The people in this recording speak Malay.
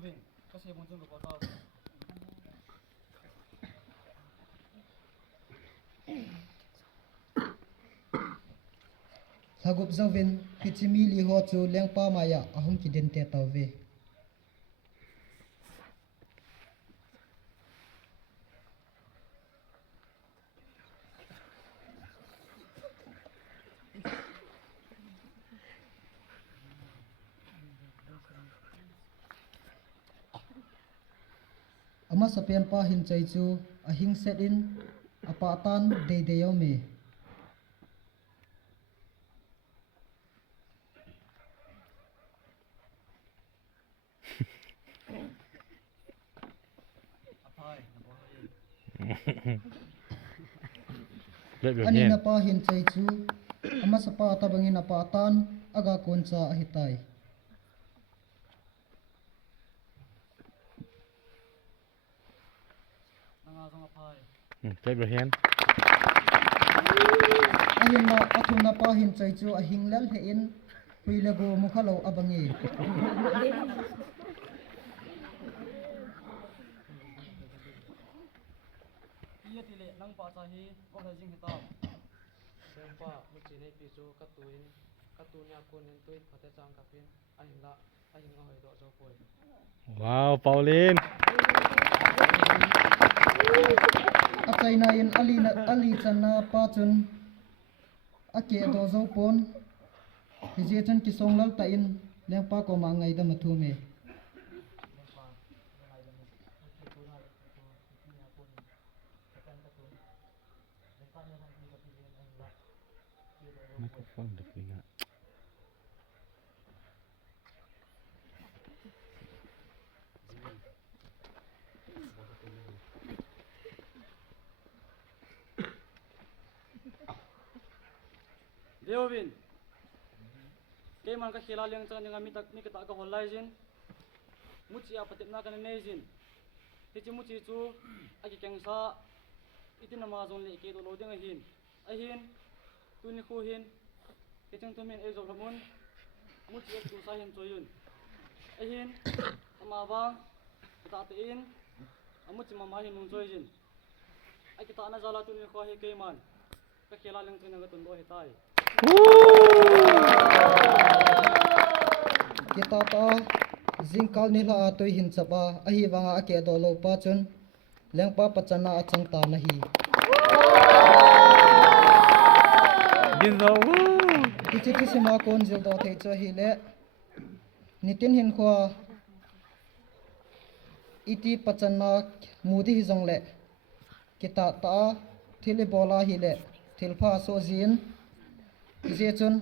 Vin, kasi mo jung ko tao. Sagup zawin kichimi li ho chu lengpa maya ahum ki den te tawve ama sapian pa hin chai chu ahing set in apa tan dei deyo me ani na pa hin chai chu ama sapa ta bangin apa tan aga koncha ahitai Take your hand. ahin na athum na pa hin chai chu ahing lal he in huilago mukhalo abangi Iya tile nang pa sa hi ko ha jing hitaw. Sempa muci nei pisu katunya kunin tuit phate chang kapin ahingla ahinga hoi do jo poi. Wow, Pauline. achai na in ali channa pa chun ake do zo pon je chan ki song lal ta in lengpa ko ma ngai da mathu me Microphone the finger. Deovin. Ke man ka khela leng chang nga mi ka ta ka holai jin. Muchi a patip na ka nei jin. Ti chi muchi chu a ki keng sa itin ma zon le ke do lo ding a hin. A hin tu ni khu hin. Ke chang tu men e zo lamun. Muchi ek tu sa hin choyun. A hin ama ba ta te in amuchi ma ma hin nun choy jin. A ki ta na jala tu ni kho he ke man. Ka khela leng chang nga tun do he tai. kita ta jingkal ni la atoi hin chapa ahi wanga ake do lo pa chun lengpa pachana achang ta na hi Ginzo. kichi kisima kon jil do thei cho hi le nitin hin khwa iti pachana mudi hi jong le kita ta thili bola hi le thilpha so jin je chun